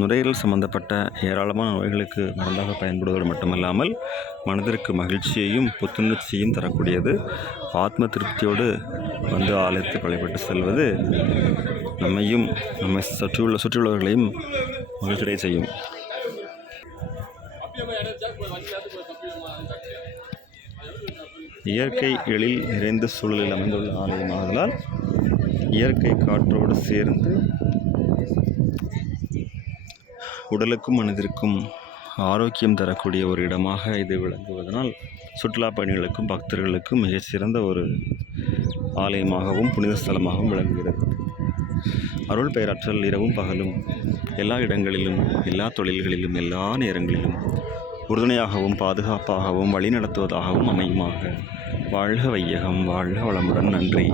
நுரையீரல் சம்பந்தப்பட்ட ஏராளமான நோய்களுக்கு மருந்தாக பயன்படுவது மட்டுமல்லாமல் மனதிற்கு மகிழ்ச்சியையும் புத்துணர்ச்சியையும் தரக்கூடியது. ஆத்ம திருப்தியோடு வந்து ஆலயத்தை வழிபட்டு செல்வது நம்மையும் நம்மை சுற்றியுள்ள சுற்றியுள்ளவர்களையும் மகிழ்ச்சியடை செய்யும். இயற்கை எழில் நிறைந்த சூழலில் அமைந்துள்ள ஆலயமாதலால் இயற்கை காற்றோடு சேர்ந்து உடலுக்கும் மனதிற்கும் ஆரோக்கியம் தரக்கூடிய ஒரு இடமாக இது விளங்குவதனால் சுற்றுலா பயணிகளுக்கும் பக்தர்களுக்கும் மிகச் சிறந்த ஒரு ஆலயமாகவும் புனித ஸ்தலமாகவும் விளங்குகிறது. அருள் பெயராற்றல் இரவும் பகலும் எல்லா இடங்களிலும் எல்லா தொழில்களிலும் எல்லா நேரங்களிலும் உறுதுணையாகவும் பாதுகாப்பாகவும் வழிநடத்துவதாகவும் அமையுமாக. வாழ்க வையகம் வாழ்க வளமுடன். நன்றி.